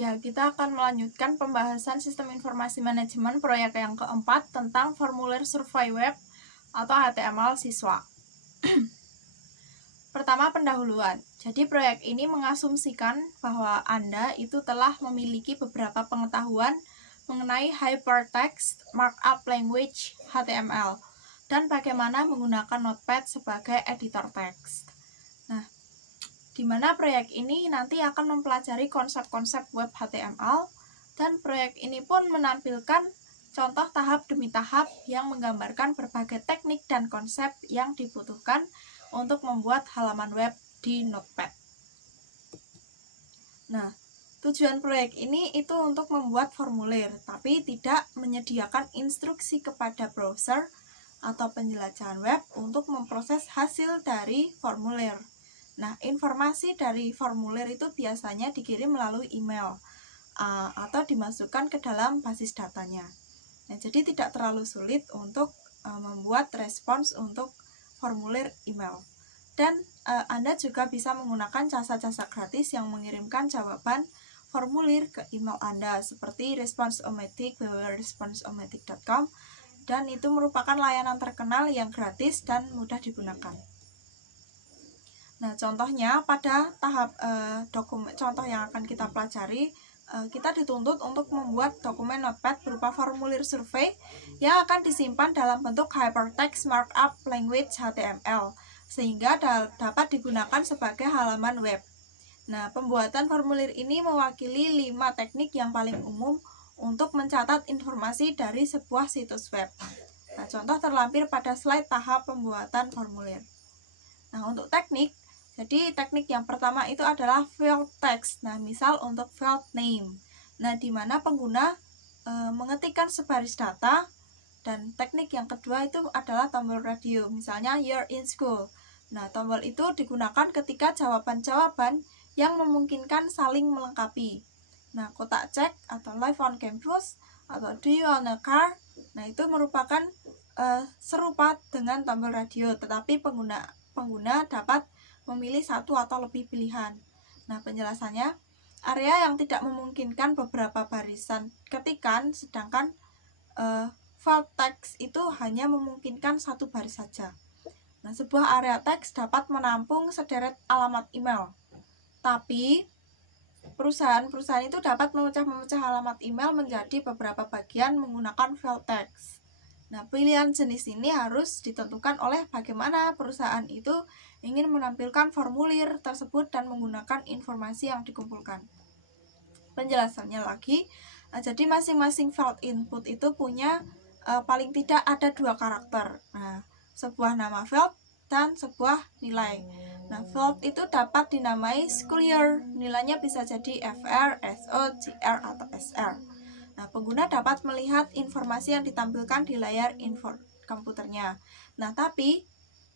Ya, kita akan melanjutkan pembahasan sistem informasi manajemen proyek yang keempat tentang formulir survei web atau HTML siswa. Pertama, pendahuluan. Jadi, proyek ini mengasumsikan bahwa Anda itu telah memiliki beberapa pengetahuan mengenai Hypertext Markup Language HTML dan bagaimana menggunakan Notepad sebagai editor teks. Nah, di mana proyek ini nanti akan mempelajari konsep-konsep web HTML, dan proyek ini pun menampilkan contoh tahap demi tahap yang menggambarkan berbagai teknik dan konsep yang dibutuhkan untuk membuat halaman web di Notepad. Nah, tujuan proyek ini itu untuk membuat formulir, tapi tidak menyediakan instruksi kepada browser atau penjelajahan web untuk memproses hasil dari formulir. Nah, informasi dari formulir itu biasanya dikirim melalui email atau dimasukkan ke dalam basis datanya. Nah, jadi tidak terlalu sulit untuk membuat respons untuk formulir email. Dan Anda juga bisa menggunakan jasa-jasa gratis yang mengirimkan jawaban formulir ke email Anda seperti Response-O-Matic, www.response-o-matic.com, dan itu merupakan layanan terkenal yang gratis dan mudah digunakan. Nah, contohnya pada tahap contoh yang akan kita pelajari, kita dituntut untuk membuat dokumen Notepad berupa formulir survei yang akan disimpan dalam bentuk Hypertext Markup Language HTML, sehingga dapat digunakan sebagai halaman web. Nah, pembuatan formulir ini mewakili 5 teknik yang paling umum untuk mencatat informasi dari sebuah situs web. Nah, contoh terlampir pada slide tahap pembuatan formulir. Nah, untuk teknik, jadi teknik yang pertama itu adalah field text. Nah, misal untuk field name. Nah, di mana pengguna mengetikkan sebaris data, dan teknik yang kedua itu adalah tombol radio. Misalnya you're in school. Nah, tombol itu digunakan ketika jawaban-jawaban yang memungkinkan saling melengkapi. Nah, kotak cek atau live on campus atau do you own a car. Nah, itu merupakan serupa dengan tombol radio, tetapi pengguna dapat memilih satu atau lebih pilihan. Nah, penjelasannya, area yang tidak memungkinkan beberapa barisan ketikan, sedangkan field text itu hanya memungkinkan satu baris saja. Nah, sebuah area teks dapat menampung sederet alamat email, tapi perusahaan itu dapat memecah-memecah alamat email menjadi beberapa bagian menggunakan field text. Nah, pilihan jenis ini harus ditentukan oleh bagaimana perusahaan itu ingin menampilkan formulir tersebut dan menggunakan informasi yang dikumpulkan. Penjelasannya lagi, jadi masing-masing field input itu punya paling tidak ada 2 karakter. Nah, sebuah nama field dan sebuah nilai. Nah, field itu dapat dinamai school year. Nilainya bisa jadi FR, SO, GR, atau SR. Nah, pengguna dapat melihat informasi yang ditampilkan di layar komputernya. Nah, tapi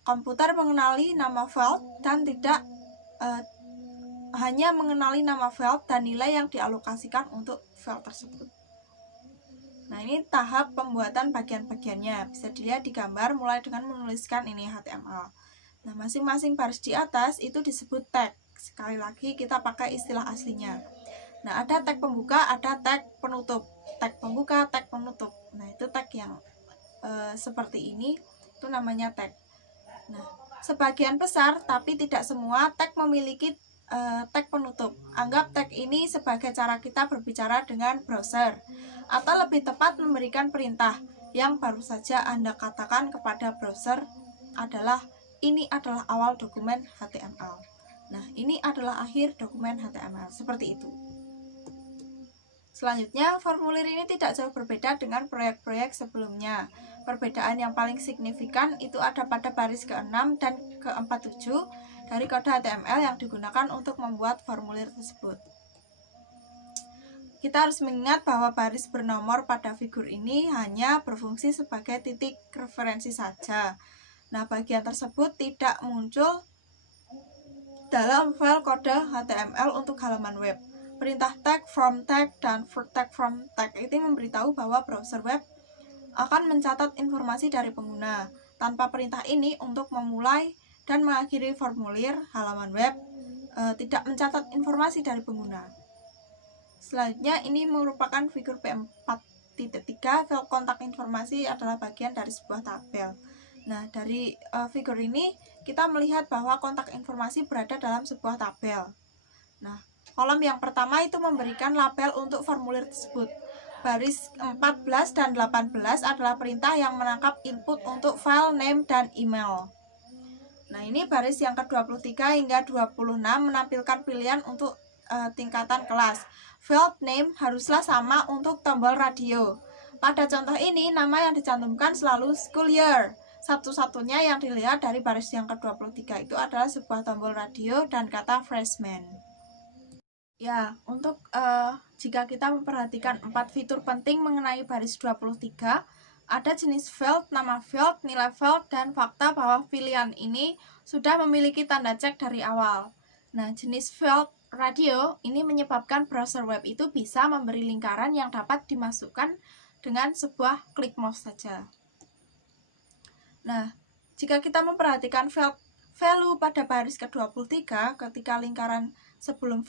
komputer mengenali nama field dan tidak hanya mengenali nama field dan nilai yang dialokasikan untuk field tersebut. Nah, ini tahap pembuatan bagian-bagiannya. Bisa dilihat di gambar mulai dengan menuliskan ini HTML. Nah, masing-masing baris di atas itu disebut tag. Sekali lagi kita pakai istilah aslinya. Nah, ada tag pembuka, ada tag penutup. Tag pembuka, tag penutup. Nah, itu tag yang seperti ini, itu namanya tag. Nah, sebagian besar tapi tidak semua tag memiliki tag penutup. Anggap tag ini sebagai cara kita berbicara dengan browser, atau lebih tepat memberikan perintah yang baru saja Anda katakan kepada browser adalah ini adalah awal dokumen HTML. Nah, ini adalah akhir dokumen HTML, seperti itu. Selanjutnya, formulir ini tidak jauh berbeda dengan proyek-proyek sebelumnya. Perbedaan yang paling signifikan itu ada pada baris ke-6 dan ke-47 dari kode HTML yang digunakan untuk membuat formulir tersebut. Kita harus mengingat bahwa baris bernomor pada figur ini hanya berfungsi sebagai titik referensi saja. Nah, bagian tersebut tidak muncul dalam file kode HTML untuk halaman web. Perintah tag from tag dan tag from tag itu memberitahu bahwa browser web akan mencatat informasi dari pengguna. Tanpa perintah ini, untuk memulai dan mengakhiri formulir halaman web tidak mencatat informasi dari pengguna. Selanjutnya ini merupakan figur P4.3, file kontak informasi adalah bagian dari sebuah tabel. Nah, dari figur ini kita melihat bahwa kontak informasi berada dalam sebuah tabel. Nah, kolom yang pertama itu memberikan label untuk formulir tersebut. Baris 14 dan 18 adalah perintah yang menangkap input untuk file name dan email. Nah, ini baris yang ke-23 hingga 26 menampilkan pilihan untuk tingkatan kelas. Field name haruslah sama untuk tombol radio. Pada contoh ini, nama yang dicantumkan selalu school year. Satu-satunya yang dilihat dari baris yang ke-23 itu adalah sebuah tombol radio dan kata freshman. Ya, untuk jika kita memperhatikan 4 fitur penting mengenai baris 23, ada jenis field, nama field, nilai field, dan fakta bahwa pilihan ini sudah memiliki tanda cek dari awal. Nah, jenis field radio ini menyebabkan browser web itu bisa memberi lingkaran yang dapat dimasukkan dengan sebuah klik mouse saja. Nah, jika kita memperhatikan field value pada baris ke-23 ketika lingkaran sebelum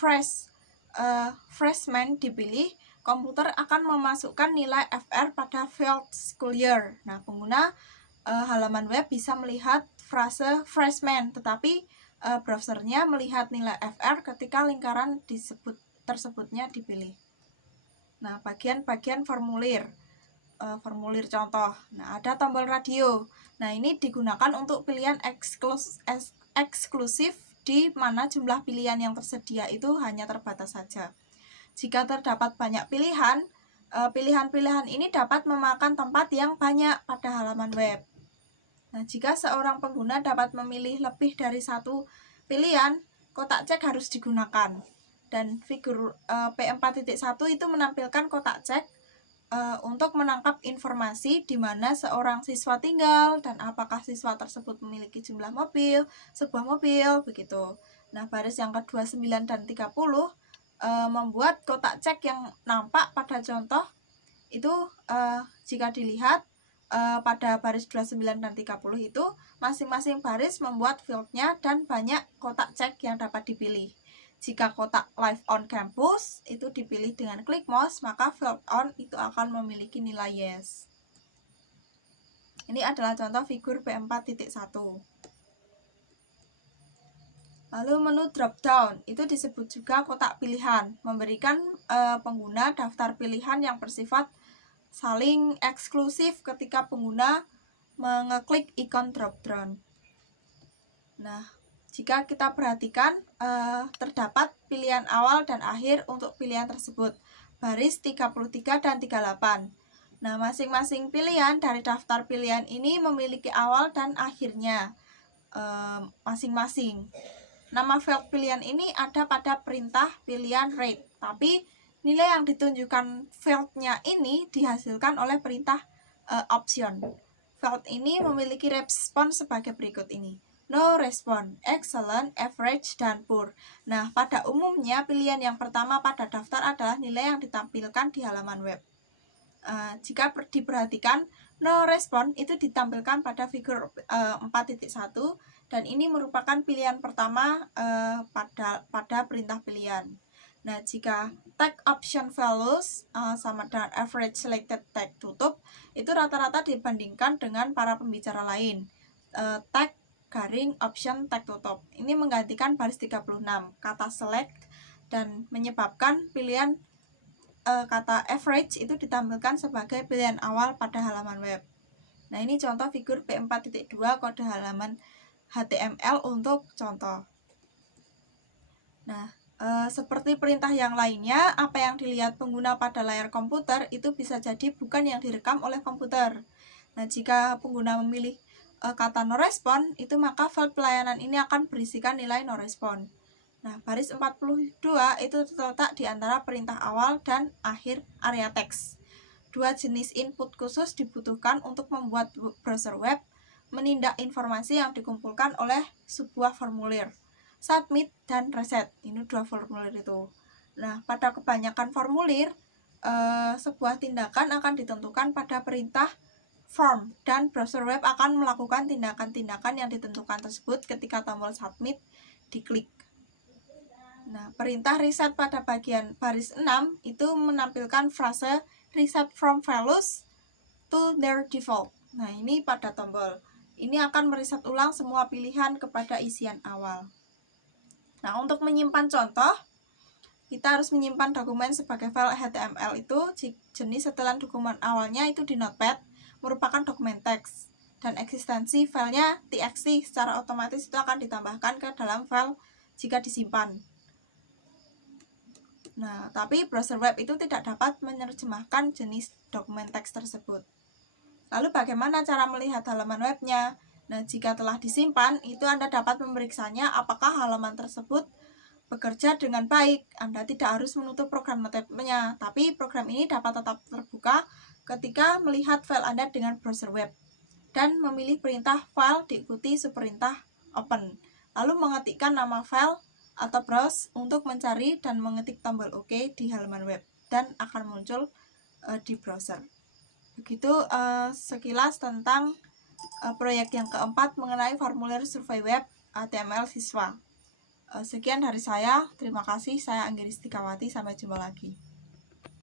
freshman dipilih, komputer akan memasukkan nilai FR pada field school year. Nah, pengguna halaman web bisa melihat frase freshman, tetapi browsernya melihat nilai FR ketika lingkaran tersebutnya dipilih. Nah, bagian-bagian formulir contoh. Nah, ada tombol radio. Nah, ini digunakan untuk pilihan eksklusif di mana jumlah pilihan yang tersedia itu hanya terbatas saja. Jika terdapat banyak pilihan, pilihan-pilihan ini dapat memakan tempat yang banyak pada halaman web. Nah, jika seorang pengguna dapat memilih lebih dari satu pilihan, kotak cek harus digunakan. Dan figur P4.1 itu menampilkan kotak cek untuk menangkap informasi di mana seorang siswa tinggal dan apakah siswa tersebut memiliki jumlah mobil, sebuah mobil, begitu. Nah, baris yang ke-29 dan 30 membuat kotak cek yang nampak pada contoh itu jika dilihat pada baris 29 dan 30 itu masing-masing baris membuat fieldnya dan banyak kotak cek yang dapat dipilih. Jika kotak live on campus itu dipilih dengan klik mouse, maka field on itu akan memiliki nilai yes. Ini adalah contoh figur P4.1. Lalu menu drop down itu disebut juga kotak pilihan, memberikan pengguna daftar pilihan yang bersifat saling eksklusif ketika pengguna mengeklik ikon drop down. Nah, jika kita perhatikan terdapat pilihan awal dan akhir untuk pilihan tersebut, baris 33 dan 38. Nah, masing-masing pilihan dari daftar pilihan ini memiliki awal dan akhirnya masing-masing. Nama field pilihan ini ada pada perintah pilihan read, tapi nilai yang ditunjukkan fieldnya ini dihasilkan oleh perintah option. Field ini memiliki respon sebagai berikut ini. No response, excellent, average, dan poor. Nah, pada umumnya pilihan yang pertama pada daftar adalah nilai yang ditampilkan di halaman web. Jika diperhatikan, no response itu ditampilkan pada figur 4.1 dan ini merupakan pilihan pertama pada perintah pilihan. Nah, jika tag option values sama dengan average selected tag tutup, itu rata-rata dibandingkan dengan para pembicara lain. Tag garing option tag tutup ini menggantikan baris 36 kata select dan menyebabkan pilihan kata average itu ditampilkan sebagai pilihan awal pada halaman web. Nah, ini contoh figur P4.2 kode halaman HTML untuk contoh. Nah, seperti perintah yang lainnya, apa yang dilihat pengguna pada layar komputer itu bisa jadi bukan yang direkam oleh komputer. Nah, jika pengguna memilih kata no respond, itu maka file pelayanan ini akan berisikan nilai no respond. Nah, baris 42 itu terletak di antara perintah awal dan akhir area teks. Dua jenis input khusus dibutuhkan untuk membuat browser web menindak informasi yang dikumpulkan oleh sebuah formulir. Submit dan reset, ini dua formulir itu. Nah, pada kebanyakan formulir, sebuah tindakan akan ditentukan pada perintah form dan browser web akan melakukan tindakan-tindakan yang ditentukan tersebut ketika tombol submit diklik. Nah, perintah reset pada bagian baris 6 itu menampilkan frase reset from values to their default. Nah, ini pada tombol. Ini akan mereset ulang semua pilihan kepada isian awal. Nah, untuk menyimpan contoh, kita harus menyimpan dokumen sebagai file HTML itu jenis setelan dokumen awalnya itu di Notepad merupakan dokumen teks dan eksistensi filenya txt secara otomatis itu akan ditambahkan ke dalam file jika disimpan. Nah, tapi browser web itu tidak dapat menerjemahkan jenis dokumen teks tersebut. Lalu bagaimana cara melihat halaman webnya? Nah, jika telah disimpan, itu Anda dapat memeriksanya apakah halaman tersebut bekerja dengan baik. Anda tidak harus menutup program Notepad-nya, tapi program ini dapat tetap terbuka ketika melihat file Anda dengan browser web dan memilih perintah file diikuti perintah open. Lalu mengetikkan nama file atau browse untuk mencari dan mengetik tombol OK di halaman web dan akan muncul di browser. Begitu sekilas tentang proyek yang keempat mengenai formulir survei web HTML siswa. Sekian dari saya, terima kasih. Saya Anggi Ristikawati, sampai jumpa lagi.